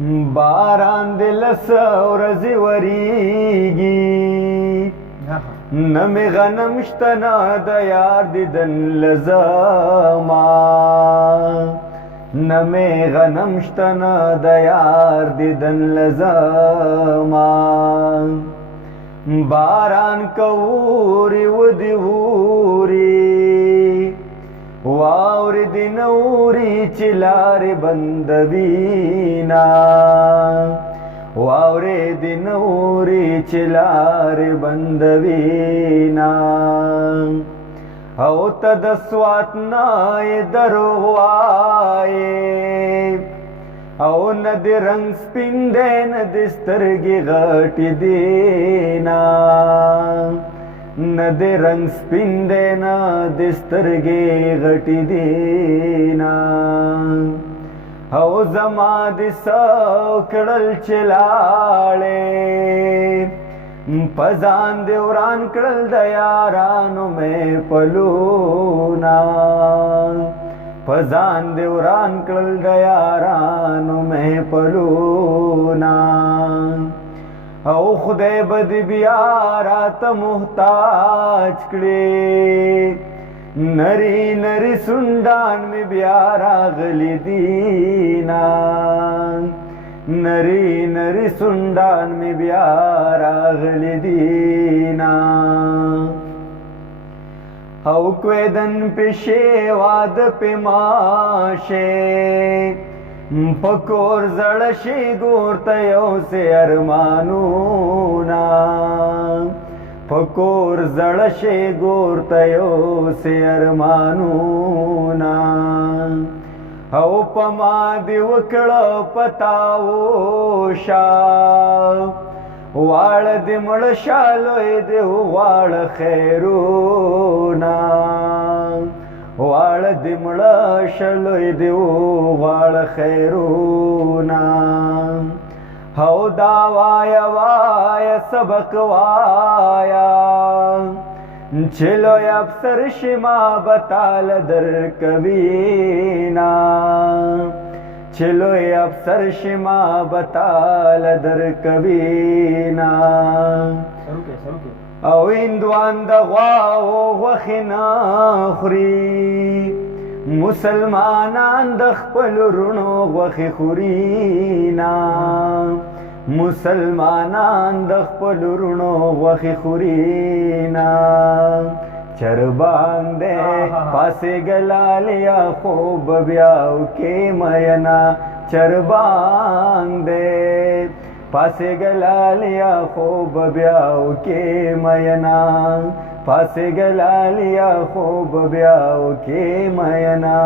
باران دل سورزی وریگی نمی غنم شتنا د یار دیدن لزما نمی غنم شتنا د یار دیدن لزما باران کوری ودی وری واور دی نوری چلار بندوینا واور دی نوری چلار بندوینا او تدسوات نای دروغوائے او ندی رنگ سپین دے ندی سترگی غٹی دینا ندی رنگ سپین دے ندی سترگی غٹی دینا او زما دی سو کڑل چلاڑے پزان دی وران کڑل دیارانو میں پلونا پزان دی وران کڑل دیارانو میں پلونا او خدای بد بیارات محتاج کړي نری نری سندان می بیارا غلی دینا نری نری سندان می بیارا غلی دینا او کویدن پیشے واد پیماشے پکور زړشي ګورته یو سه ارمانونا پکور زړشي ګورته یو سه ارمانونا او پما دی وکړه پتاو شا واړ دی مړ شالوې دی واړ خیرونا واړ دی مړ شلوې دی واړ خیرونا هو دا وایا وایا سبق وایا چلو افسر شما بتال در کبینا چلو افسر شما بتال در کبینا او اندوان د غواو غوښنا خوري مسلمانان د خپل رونو غوښې خورینا مسلمانان د خپل رونو غوښې خورینا چربان دې پاسې ګلالیا خوب بیاو کې مینا چربان دې پاسے گلالیا خوب بیاو کے مینا پاسے گلالیا خوب بیاو کے مینا